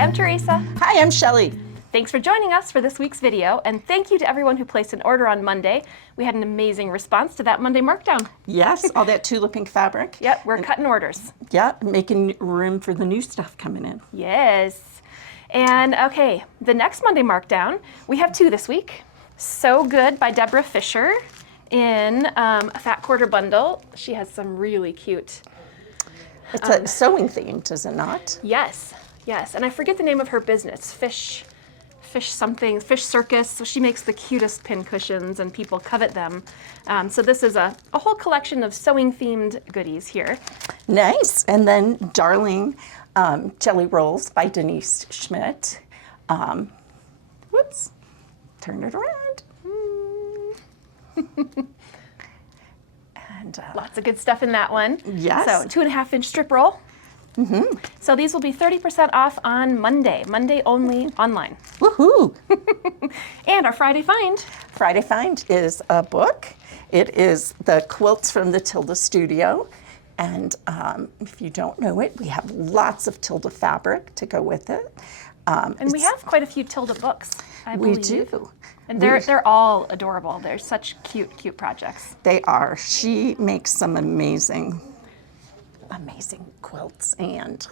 I'm Teresa. Hi, I'm Shelley. Thanks for joining us for this week's video, and thank you to everyone who placed an order on Monday. We had an amazing response to that Monday markdown. Yes, all that tulip pink fabric. Yep, we're cutting orders. Yeah, making room for the new stuff coming in. Yes. And okay, the next Monday markdown, we have two this week. So Good by Deborah Fisher in a fat quarter bundle. She has some really cute. It's a sewing themed, is it not? Yes, yes. And I forget the name of her business, Fish Circus. So she makes the cutest pin cushions and people covet them. So this is a whole collection of sewing themed goodies here. Nice. And then Darling Jelly Rolls by Denise Schmidt. Whoops, turn it around. And lots of good stuff in that one. Yes. So 2.5 inch strip roll. Mm-hmm. So these will be 30% off on Monday only online. Woohoo! And our Friday find. Friday find is a book. It is the Quilts from the Tilda Studio. And if you don't know it, we have lots of Tilda fabric to go with it. And we have quite a few Tilda books, I believe. We do. And they're all adorable. They're such cute projects. They are. She makes some amazing quilts and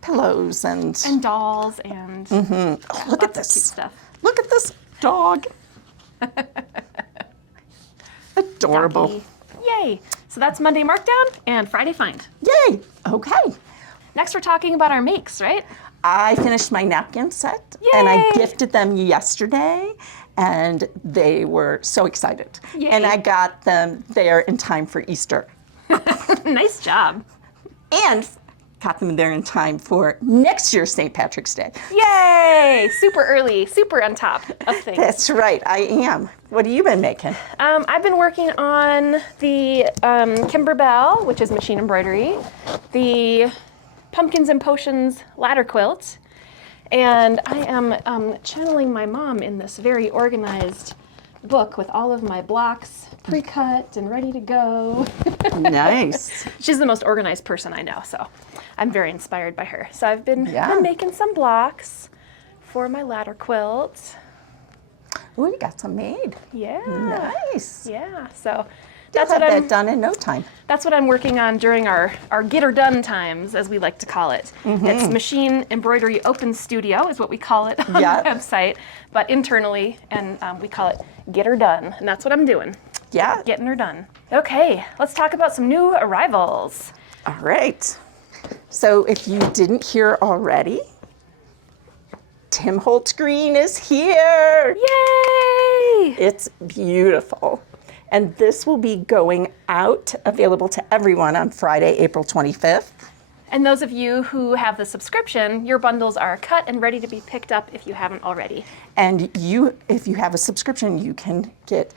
pillows and dolls and look at this cute stuff. Look at this dog. Adorable. Doggy. Yay! So that's Monday markdown and Friday find. Yay! Okay. Next we're talking about our makes, right? I finished my napkin set. Yay! And I gifted them yesterday and they were so excited. Yay. And I got them there in time for Easter. Nice job. And got them there in time for next year's St. Patrick's Day. Yay! Super early, super on top of things. That's right, I am. What have you been making? I've been working on the Kimberbell, which is machine embroidery, the Pumpkins and Potions ladder quilt, and I am channeling my mom in this very organized book with all of my blocks pre-cut and ready to go. Nice. She's the most organized person I know, so I'm very inspired by her. So I've been making some blocks for my ladder quilt. Ooh, you got some made. Yeah. Nice. Yeah. So That's that's what I'm that done in no time. That's what I'm working on during our get her done times, as we like to call it. It's Machine Embroidery Open Studio is what we call it on the website, but internally, and we call it Get Her Done, and that's what I'm doing. Yeah. Getting her done. Okay, let's talk about some new arrivals. All right. So if you didn't hear already, Tim Holtz Green is here. Yay! It's beautiful. And this will be going out, available to everyone on Friday, April 25th. And those of you who have the subscription, your bundles are cut and ready to be picked up if you haven't already. And if you have a subscription, you can get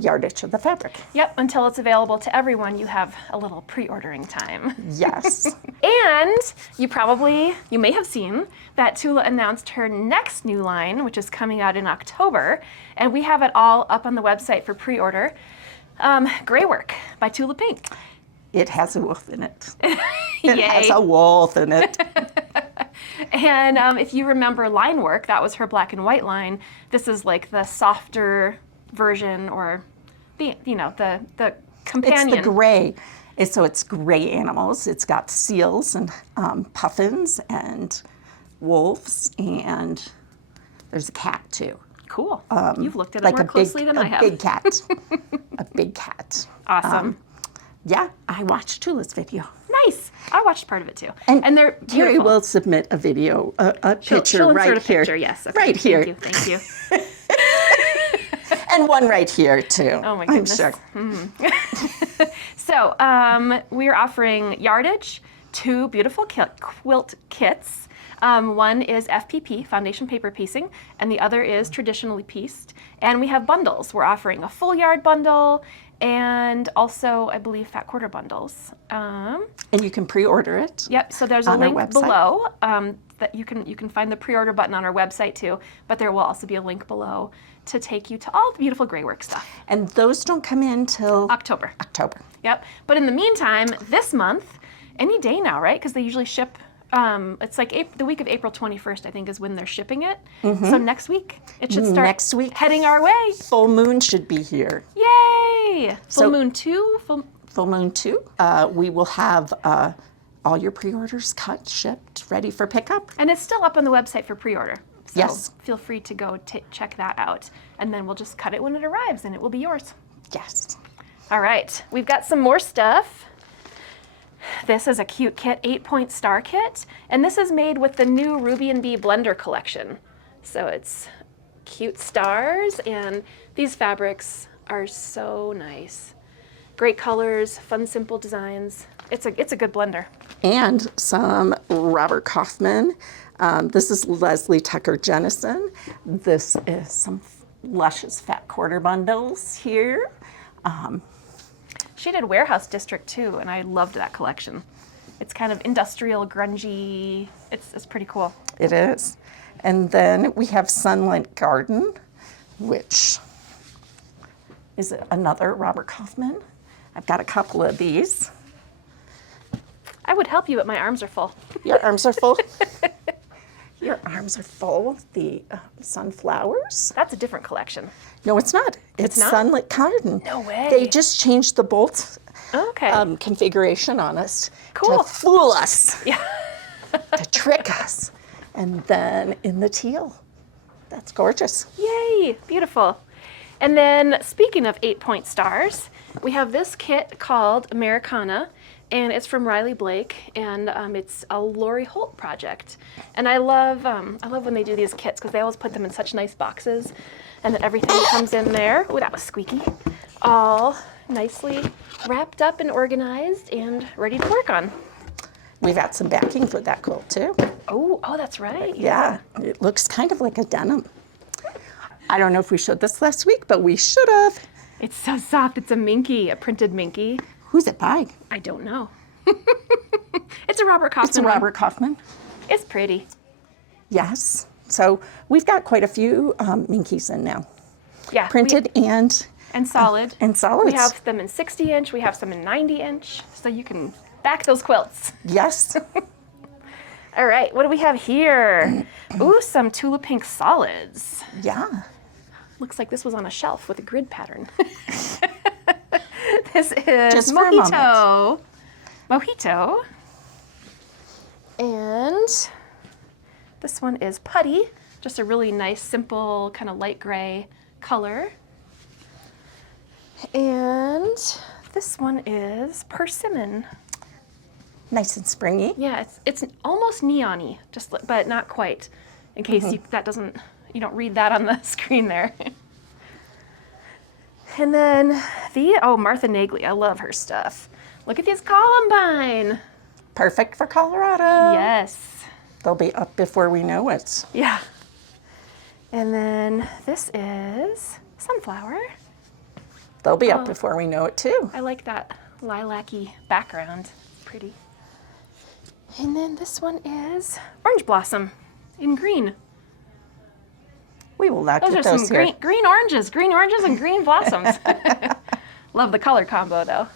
yardage of the fabric. Yep, until it's available to everyone, you have a little pre-ordering time. Yes. And you may have seen that Tula announced her next new line, which is coming out in October, and we have it all up on the website for pre-order. Gray Work by Tula Pink. It has a wolf in it. It has a wolf in it. And if you remember Line Work, that was her black and white line. This is like the softer version, or the companion. It's the gray. It's gray animals. It's got seals and puffins and wolves, and there's a cat too. Cool. You've looked at it more closely than I have. A big cat. A big cat. Awesome. Yeah, I watched Tula's video. Nice. I watched part of it too. And they're beautiful. Terry will submit a video, a picture she'll right insert a here. Picture, yes. Okay. Right here. Thank you. And one right here too. Oh my goodness. I'm sure. So we are offering yardage, 2 beautiful quilt kits. One is FPP, foundation paper piecing, and the other is traditionally pieced. And we have bundles. We're offering a full yard bundle and also, I believe, fat quarter bundles. And you can pre-order it. Yep, so there's a link below that you can find the pre-order button on our website too, but there will also be a link below to take you to all the beautiful gray work stuff. And those don't come in till October. Yep, but in the meantime, this month, any day now, right? Because they usually ship It's like the week of April 21st, I think, is when they're shipping it. So next week, it should start Next week. heading our way. Full moon should be here. Yay! Full So- moon 2? Full moon 2. We will have all your pre-orders cut, shipped, ready for pickup. And it's still up on the website for pre-order. So Yes. feel free to go check that out. And then we'll just cut it when it arrives and it will be yours. Yes. All right, we've got some more stuff. This is a cute kit, 8-point star kit. And this is made with the new Ruby and Bee blender collection. So it's cute stars, and these fabrics are so nice. Great colors, fun, simple designs. It's a good blender. And some Robert Kaufman. This is Leslie Tucker Jennison. This is some luscious fat quarter bundles here. She did Warehouse District too, and I loved that collection. It's kind of industrial, grungy. It's pretty cool. It is. And then we have Sunlight Garden, which is another Robert Kaufman. I've got a couple of these. I would help you, but my arms are full. Your arms are full. Your arms are full of the sunflowers. That's a different collection. No, it's not. It's not? Sunlit Garden. No way. They just changed the bolt Okay. configuration on us Cool. to fool us, Yeah. to trick us. And then in the teal. That's gorgeous. Yay, beautiful. And then speaking of 8-point stars, we have this kit called Americana, and it's from Riley Blake, and it's a Lori Holt project. And I love when they do these kits because they always put them in such nice boxes, and then everything comes in there. Oh, that was squeaky. All nicely wrapped up and organized and ready to work on. We've got some backing for that quilt too. Oh, that's right. Yeah, it looks kind of like a denim. I don't know if we showed this last week, but we should have. It's so soft. It's a minky, a printed minky. Who's it by? I don't know. It's a Robert Kaufman. It's a Robert Kaufman. It's pretty. Yes. So we've got quite a few minkies in now. Yeah. Printed and solid. and solids. We have them in 60-inch. We have some in 90-inch. So you can back those quilts. Yes. All right. What do we have here? Ooh, some Tula Pink solids. Yeah. Looks like this was on a shelf with a grid pattern. This is Just for a moment. Mojito. And this one is Putty. Just a really nice, simple, kind of light gray color. And this one is Persimmon. Nice and springy. Yeah, it's almost neon-y, but not quite. In case Mm-hmm. you don't read that on the screen there. And then Martha Nagley, I love her stuff. Look at these Columbine. Perfect for Colorado. Yes. They'll be up before we know it. Yeah. And then this is Sunflower. They'll be up before we know it too. I like that lilac-y background. Pretty. And then this one is Orange Blossom in green. We will not Those get are those some here. green oranges and green blossoms. Love the color combo though.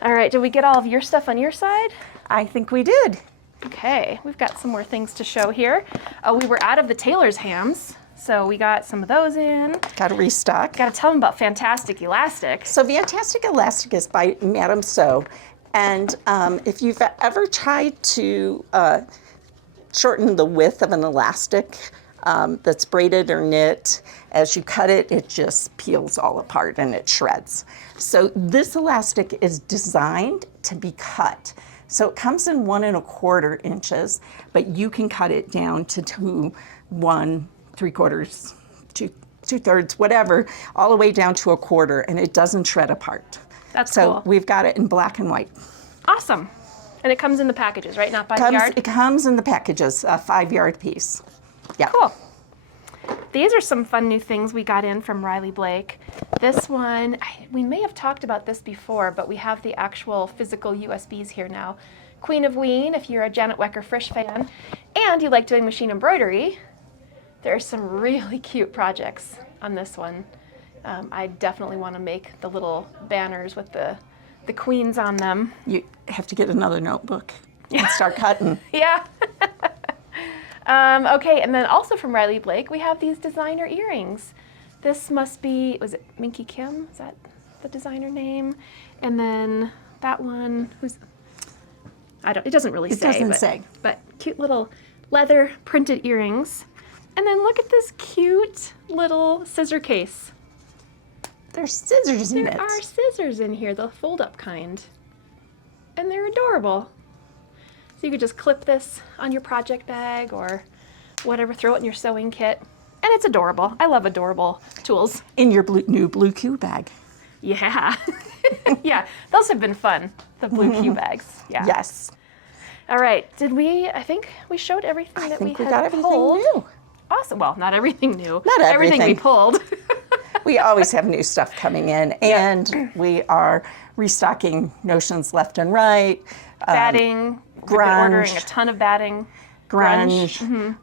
All right, did we get all of your stuff on your side? I think we did. Okay, we've got some more things to show here. We were out of the tailor's hams, so we got some of those in. Got to restock. Got to tell them about Fantastic Elastic. So Fantastic Elastic is by Madame So. And if you've ever tried to shorten the width of an elastic that's braided or knit, as you cut it, it just peels all apart and it shreds. So this elastic is designed to be cut. So it comes in 1 1/4 inches, but you can cut it down to 2, 1 3/4, 2/3, whatever, all the way down to 1/4, and it doesn't shred apart. That's So cool. we've got it in black and white. Awesome. And it comes in the packages, right? Not by the yard? It comes in the packages, a 5-yard piece. Yeah. Cool. These are some fun new things we got in from Riley Blake. This one, we may have talked about this before, but we have the actual physical USBs here now. Queen of Ween, if you're a Janet Wecker Frisch fan, and you like doing machine embroidery, there are some really cute projects on this one. I definitely want to make the little banners with the queens on them. You have to get another notebook. and start cutting. Yeah. Okay, and then also from Riley Blake, we have these designer earrings. This must be, was it Minky Kim? Is that the designer name? And then that one, it doesn't really say. It doesn't say. But cute little leather printed earrings. And then look at this cute little scissor case. There's scissors in it. There are scissors in here, the fold-up kind. And they're adorable. So you could just clip this on your project bag or whatever, throw it in your sewing kit. And it's adorable. I love adorable tools. In your new blue Q bag. Yeah. Yeah, those have been fun, the blue Q bags. Yeah. Yes. All right, I think we showed everything that we I think we had got everything pulled. new. Awesome. Well, not everything new. Not Everything we everything. pulled. We always have new stuff coming in, and we are restocking notions left and right. Batting. We've been grunge. ordering a ton of batting. Grunge.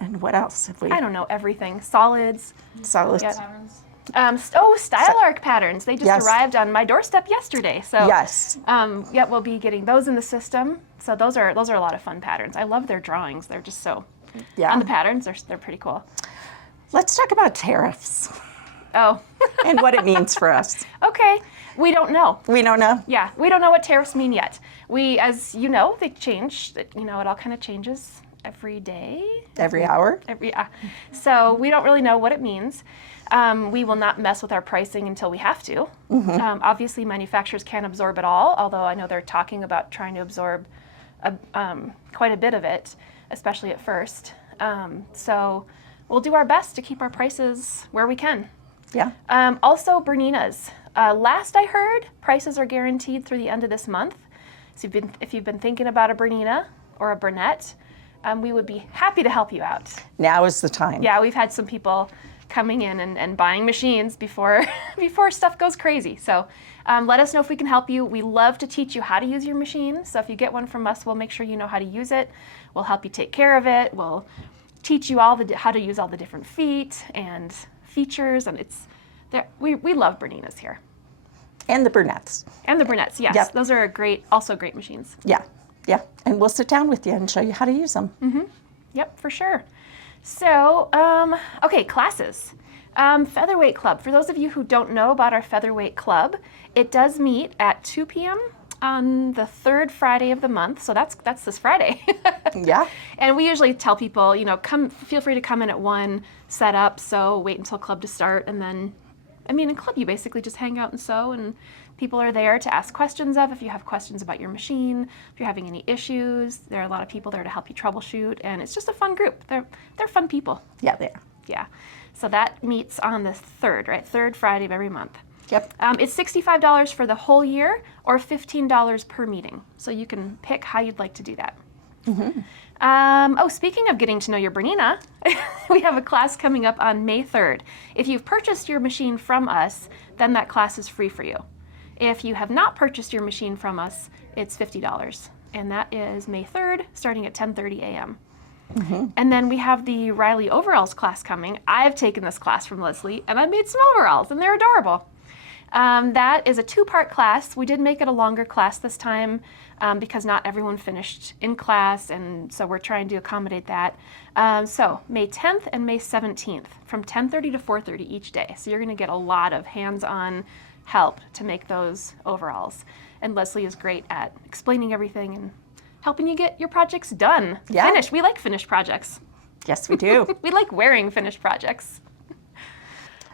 And what else have we? I don't know, everything. Solids. Solids. Yeah. Style arc patterns. They just Yes. arrived on my doorstep yesterday. So Yes. yeah, we'll be getting those in the system. So those are a lot of fun patterns. I love their drawings. They're just so Yeah. on the patterns. They're pretty cool. Let's talk about tariffs Oh, and what it means for us. okay. We don't know. We don't know. Yeah, we don't know what tariffs mean yet. As you know, they change. You know, it all kind of changes every day. Every hour. So we don't really know what it means. We will not mess with our pricing until we have to. Obviously, manufacturers can't absorb it all, although I know they're talking about trying to absorb quite a bit of it, especially at first. So we'll do our best to keep our prices where we can. Yeah. Also, Berninas. Last I heard, prices are guaranteed through the end of this month. So if you've been thinking about a Bernina or a Burnett, we would be happy to help you out. Now is the time. Yeah, we've had some people coming in and buying machines before stuff goes crazy. So let us know if we can help you. We love to teach you how to use your machine. So if you get one from us, we'll make sure you know how to use it. We'll help you take care of it. We'll teach you how to use all the different feet and features. And we love Berninas here. And the Burnett's. And the Burnett's, yes. Yep. Those are also great machines. Yeah. Yeah. And we'll sit down with you and show you how to use them. Yep, for sure. So, okay, classes. Featherweight Club. For those of you who don't know about our Featherweight Club, it does meet at 2 p.m. on the third Friday of the month. So that's this Friday. Yeah. And we usually tell people, feel free to come in at 1, set up, sew, wait until club to start, and then, in club you basically just hang out and sew, and people are there to ask questions if you have questions about your machine, if you're having any issues. There are a lot of people there to help you troubleshoot, and it's just a fun group. They're fun people. Yeah, they are. Yeah. So that meets on the third Friday of every month. Yep. It's $65 for the whole year or $15 per meeting. So you can pick how you'd like to do that. Speaking of getting to know your Bernina, we have a class coming up on May 3rd. If you've purchased your machine from us, then that class is free for you. If you have not purchased your machine from us, it's $50. And that is May 3rd, starting at 10:30 a.m. And then we have the Riley Overalls class coming. I've taken this class from Leslie, and I made some overalls, and they're adorable. That is a 2-part class. We did make it a longer class this time because not everyone finished in class, and so we're trying to accommodate that. So May 10th and May 17th from 10:30 to 4:30 each day. So you're going to get a lot of hands-on help to make those overalls. And Leslie is great at explaining everything and helping you get your projects done. Yeah. Finished. We like finished projects. Yes, we do. We like wearing finished projects.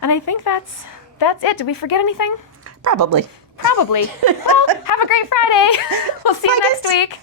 And I think that's it. Did we forget anything? Probably. Probably. Well, have a great Friday. We'll see you Bye, next guys. week.